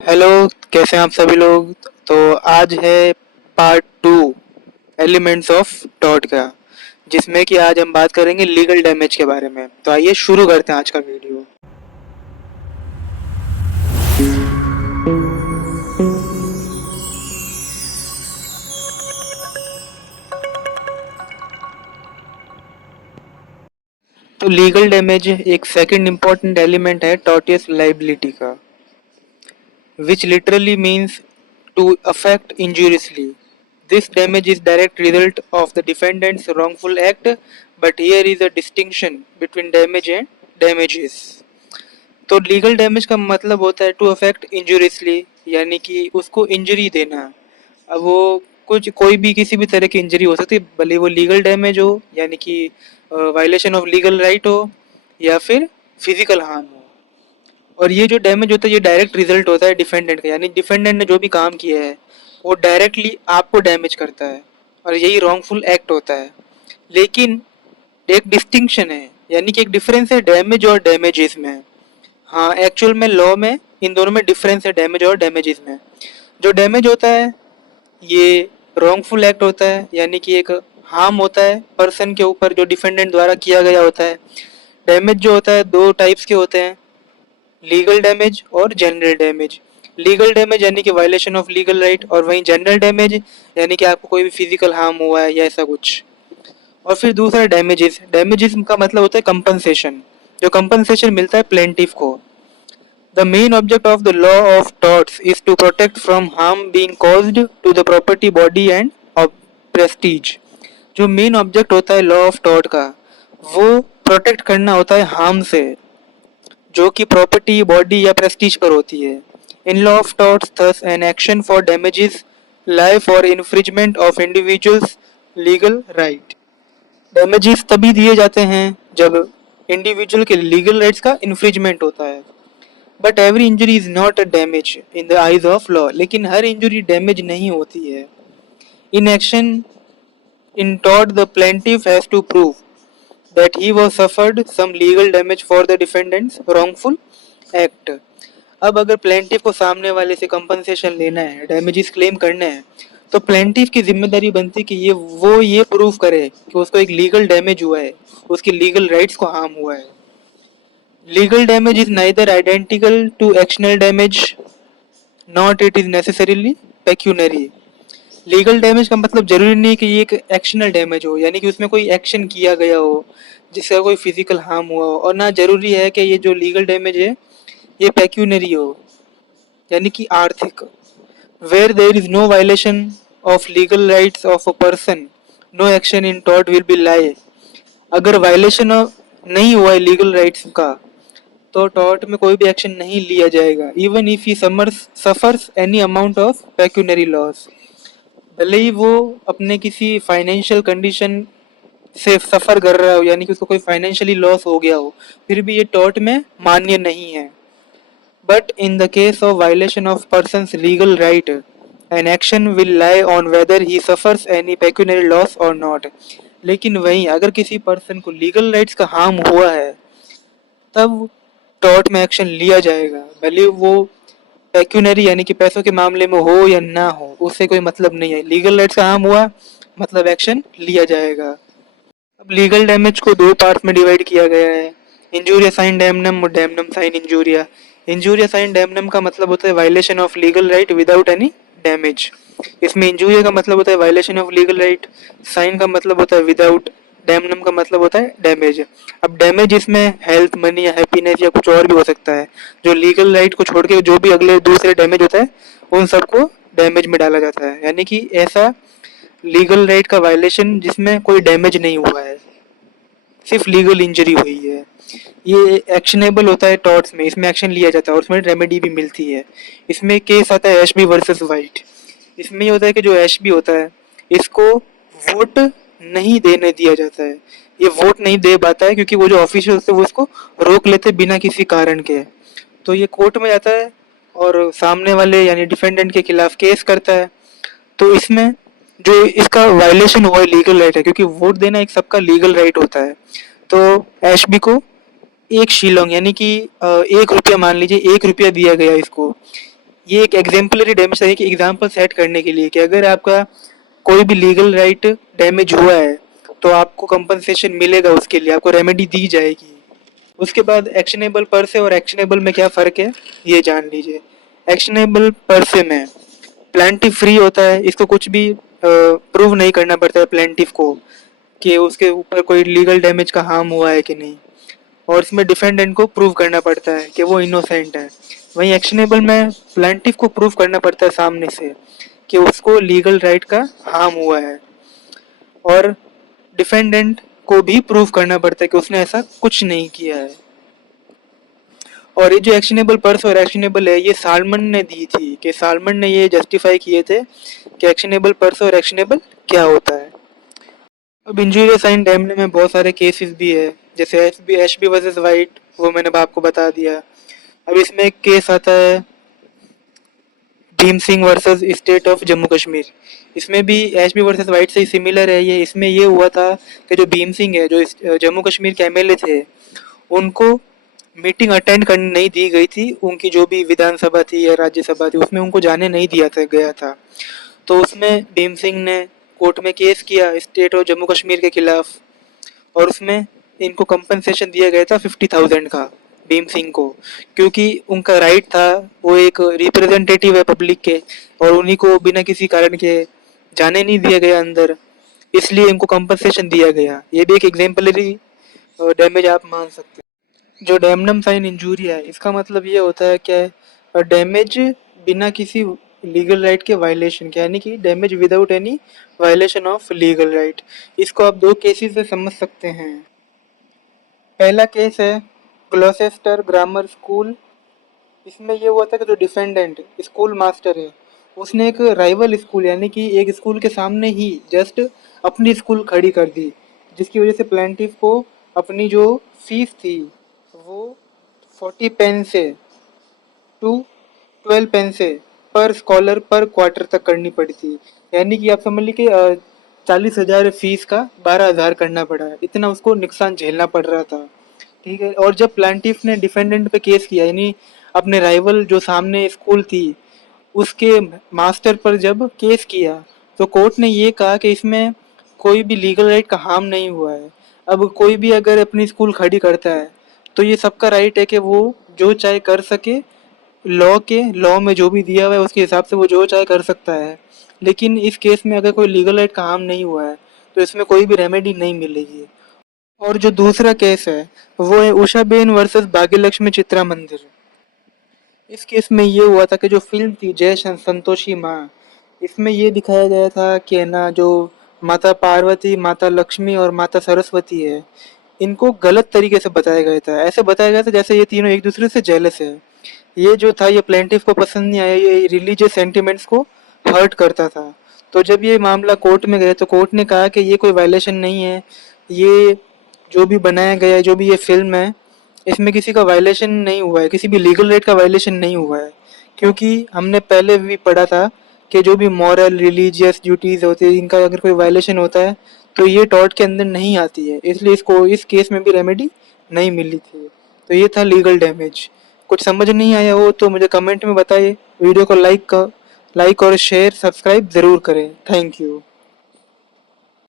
Hello, कैसे हैं आप सभी लोग। तो आज है पार्ट 2 एलिमेंट्स ऑफ टॉर्ट का, जिसमें कि आज हम बात करेंगे लीगल डैमेज के बारे में। तो आइए शुरू करते हैं आज का वीडियो। तो लीगल डैमेज एक सेकंड इम्पोर्टेंट एलिमेंट है टॉर्टियस लाइबिलिटी का, which literally means to affect injuriously. This damage is direct result of the defendant's wrongful act, but here is a distinction between damage and damages. तो legal damage का मतलब होता है to affect इंजुरियसली, यानी कि उसको injury देना। अब वो कुछ कोई भी किसी भी तरह की इंजरी हो सकती है, भले वो लीगल डैमेज हो यानी कि वायलेशन ऑफ लीगल राइट हो या फिर फिजिकल हार्म हो। और ये जो डैमेज होता है ये डायरेक्ट रिजल्ट होता है डिफेंडेंट का, यानी डिफेंडेंट ने जो भी काम किया है वो डायरेक्टली आपको डैमेज करता है और यही रॉन्गफुल एक्ट होता है। लेकिन एक डिस्टिंक्शन है, यानी कि एक डिफरेंस है डैमेज और डैमेजेस में। हाँ, एक्चुअल में लॉ में इन दोनों में डिफरेंस है, डैमेज और डैमेजेस में। जो डैमेज होता है ये रॉन्गफुल एक्ट होता है, यानी कि एक हार्म होता है पर्सन के ऊपर जो डिफेंडेंट द्वारा किया गया होता है। डैमेज जो होता है दो टाइप्स के होते हैं, लीगल डैमेज और जनरल डैमेज। लीगल डैमेज यानी कि वायलेशन ऑफ लीगल राइट, और वहीं जनरल डैमेज यानी कि आपको कोई भी फिजिकल हार्म हुआ है या ऐसा कुछ। और फिर दूसरा डैमेजेस, डैमेजेस का मतलब होता है कंपनसेशन, जो कंपनसेशन मिलता है प्लेंटिफ को। The main object of the law of torts is to protect from harm being caused to the property body and of prestige. जो मेन ऑब्जेक्ट होता है लॉ ऑफ टॉर्ट का वो प्रोटेक्ट करना होता है हार्म से जो कि प्रॉपर्टी बॉडी या प्रेस्टीज पर होती है। In law of torts thus an action for damages lie for infringement of individuals legal right. Damages तभी दिए जाते हैं जब इंडिविजुअल के लीगल राइट्स का इन्फ्रिजमेंट होता है। But every injury is not a damage in the eyes of law, लेकिन हर इंजरी डैमेज नहीं होती है। In action in tort the plaintiff has to prove that he was suffered some legal damage for the defendant's wrongful act। अब अगर plaintiff को सामने वाले से कंपनसेशन लेना है, डैमेजेस क्लेम करना है, तो प्लेंटिफ की जिम्मेदारी बनती है कि ये प्रूव करे कि उसको एक लीगल डैमेज हुआ है, उसकी लीगल राइट्स को हार्म हुआ है। Legal damage is neither identical to actual damage not it is necessarily pecuniary. Legal damage का मतलब जरूरी नहीं कि ये एक एक्शनल डैमेज हो, यानी कि उसमें कोई एक्शन किया गया हो जिसका कोई फिजिकल हार्म हुआ हो, और ना जरूरी है कि ये जो लीगल डैमेज है ये पेक्यूनरी हो यानी कि आर्थिक। Where there is no violation of legal rights of a person no action in tort will be lie. अगर वायलेशन नहीं हुआ है लीगल राइट्स का तो टॉर्ट में कोई भी एक्शन नहीं लिया जाएगा, even if he suffers any amount of pecuniary loss. भले ही वो अपने किसी फाइनेंशियल कंडीशन से सफ़र कर रहा हो, यानी कि उसको कोई फाइनेंशियली लॉस हो गया हो, फिर भी ये टॉर्ट में मान्य नहीं है। But in the case of violation of persons legal right an action will lie on whether he suffers any pecuniary loss और नॉट। लेकिन वहीं अगर किसी पर्सन को लीगल राइट्स का हार्म हुआ है तब टॉर्ट में एक्शन लिया जाएगा, भले वो पेक्यूनरी यानी कि पैसों के मामले में हो या ना हो, उससे कोई मतलब नहीं है। लीगल राइट्स का हार्म हुआ मतलब एक्शन लिया जाएगा। अब लीगल डैमेज को दो पार्ट में डिवाइड किया गया है, इंजूरिया साइन डैमनम और damnum sine injuria. Injuria sine damnum का मतलब होता है violation of legal right without any damage. इसमें इंजूरिया का मतलब होता है violation of legal right, sine का मतलब होता है विदाउट, डैमनम का मतलब होता है डैमेज। अब डैमेज इसमें हेल्थ, मनी, हैप्पीनेस या कुछ और भी हो सकता है। जो लीगल राइट को छोड़ के जो भी अगले दूसरे डैमेज होता है उन सबको डैमेज में डाला जाता है, यानी कि ऐसा लीगल राइट का वायलेशन जिसमें कोई डैमेज नहीं हुआ है, सिर्फ लीगल इंजरी हुई है, ये एक्शनेबल होता है टॉर्ट्स में। इसमें एक्शन लिया जाता है और उसमें रेमेडी भी मिलती है। इसमें केस आता है एशबी वर्सेस वाइट। इसमें ये होता है कि जो एशबी होता है इसको वोट नहीं देने दिया जाता है, ये वोट नहीं दे पाता है क्योंकि वो जो ऑफिशियल्स थे वो इसको रोक लेते बिना किसी कारण के। तो ये कोर्ट में जाता है और सामने वाले यानी डिफेंडेंट के खिलाफ केस करता है। तो इसमें जो इसका वायलेशन हुआ है लीगल राइट है, क्योंकि वोट देना एक सबका लीगल राइट होता है। तो एशबी को एक शिलोंग यानी कि 1 रुपया, मान लीजिए 1 रुपया दिया गया इसको, ये एक एग्जाम्पलरी डैमेज है कि एग्जाम्पल सेट करने के लिए कि अगर आपका कोई भी लीगल राइट डैमेज हुआ है तो आपको कंपनसेशन मिलेगा, उसके लिए आपको रेमेडी दी जाएगी। उसके बाद एक्शनेबल पर से और एक्शनेबल में क्या फ़र्क है ये जान लीजिए। एक्शनेबल पर से में प्लेंटिफ फ्री होता है, इसको कुछ भी प्रूव नहीं करना पड़ता है प्लेंटिफ को कि उसके ऊपर कोई लीगल डैमेज का हार्म हुआ है कि नहीं, और इसमें डिफेंडेंट को प्रूव करना पड़ता है कि वो इनोसेंट है। वहीं एक्शनेबल में प्लेंटिफ को प्रूव करना पड़ता है सामने से कि उसको लीगल राइट का हार्म हुआ है, और डिफेंडेंट को भी प्रूव करना पड़ता है कि उसने ऐसा कुछ नहीं किया है। और ये जो एक्शनेबल पर्स और एक्शनेबल है ये सालमन ने दी थी, कि सालमन ने ये जस्टिफाई किए थे कि एक्शनेबल पर्स और एक्शनेबल क्या होता है। अब इंजूरियस साइन डैमने में बहुत सारे केसेस भी है, जैसे एशबी वर्सेस वाइट, वो मैंने आपको बता दिया। अब इसमें एक केस आता है Bhim Singh versus state of Jammu Kashmir. इसमें भी एशबी वर्सेस वाइट से ही सिमिलर है ये। इसमें ये हुआ था कि जो भीम सिंह है, जो जम्मू कश्मीर के एमएलए थे, उनको मीटिंग अटेंड करने नहीं दी गई थी। उनकी जो भी विधानसभा थी या राज्यसभा थी उसमें उनको जाने नहीं दिया था गया था। तो उसमें भीम सिंह ने कोर्ट में केस किया स्टेट और जम्मू कश्मीर के खिलाफ, और उसमें इनको कंपनसेशन दिया गया था 50,000 का भीम सिंह को, क्योंकि उनका राइट था, वो एक रिप्रेजेंटेटिव है पब्लिक के, और उन्हीं को बिना किसी कारण के जाने नहीं दिया गया अंदर, इसलिए इनको कंपनसेशन दिया गया। ये भी एक एग्जाम्पलरी डैमेज आप मान सकते हैं। जो डैमनम साइन इंजूरी है इसका मतलब ये होता है कि डैमेज बिना किसी लीगल राइट के वायलेशन के, यानी कि damage without any violation of legal right. इसको आप दो केसेस से समझ सकते हैं। पहला केस है ग्लॉसेस्टर ग्रामर स्कूल। इसमें ये हुआ था कि जो डिफेंडेंट स्कूल मास्टर है उसने एक राइवल स्कूल यानी कि एक स्कूल के सामने ही जस्ट अपनी स्कूल खड़ी कर दी, जिसकी वजह से प्लेंटिफ को अपनी जो फीस थी वो 40 पेन से टू 12 पेन से पर स्कॉलर पर क्वार्टर तक करनी पड़ी थी। यानी कि आप समझ लीजिए कि 40,000 फीस का 12,000 करना पड़ा, इतना उसको नुकसान झेलना पड़ रहा था। ठीक है। और जब प्लांटिफ ने डिफेंडेंट पे केस किया, यानी अपने राइवल जो सामने स्कूल थी उसके मास्टर पर जब केस किया, तो कोर्ट ने ये कहा कि इसमें कोई भी लीगल राइट का हार्म नहीं हुआ है। अब कोई भी अगर अपनी स्कूल खड़ी करता है तो ये सबका राइट है कि वो जो चाहे कर सके, लॉ में जो भी दिया हुआ है उसके हिसाब से वो जो चाहे कर सकता है। लेकिन इस केस में अगर कोई लीगल राइट का हार्म नहीं हुआ है तो इसमें कोई भी रेमेडी नहीं मिलेगी। और जो दूसरा केस है वो है उषाबेन वर्सेस भाग्यलक्ष्मी चित्रा मंदिर। इस केस में ये हुआ था कि जो फिल्म थी जय संतोषी माँ, इसमें ये दिखाया गया था कि है ना जो माता पार्वती, माता लक्ष्मी और माता सरस्वती है, इनको गलत तरीके से बताया गया था। ऐसे बताया गया था जैसे ये तीनों एक दूसरे से जेलस है। ये जो था ये प्लेंटिफ को पसंद नहीं आया, ये रिलीजियस सेंटिमेंट्स को हर्ट करता था। तो जब ये मामला कोर्ट में गया तो कोर्ट ने कहा कि ये कोई वायलेशन नहीं है, ये जो भी बनाया गया है, जो भी ये फिल्म है, इसमें किसी का वायलेशन नहीं हुआ है, किसी भी लीगल राइट का वायलेशन नहीं हुआ है। क्योंकि हमने पहले भी पढ़ा था कि जो भी मॉरल रिलीजियस ड्यूटीज होती है इनका अगर कोई वायलेशन होता है तो ये टॉर्ट के अंदर नहीं आती है, इसलिए इसको इस केस में भी रेमेडी नहीं मिली थी। तो ये था लीगल डैमेज। कुछ समझ नहीं आया हो तो मुझे कमेंट में बताइए। वीडियो को लाइक और शेयर सब्सक्राइब ज़रूर करें। Thank you.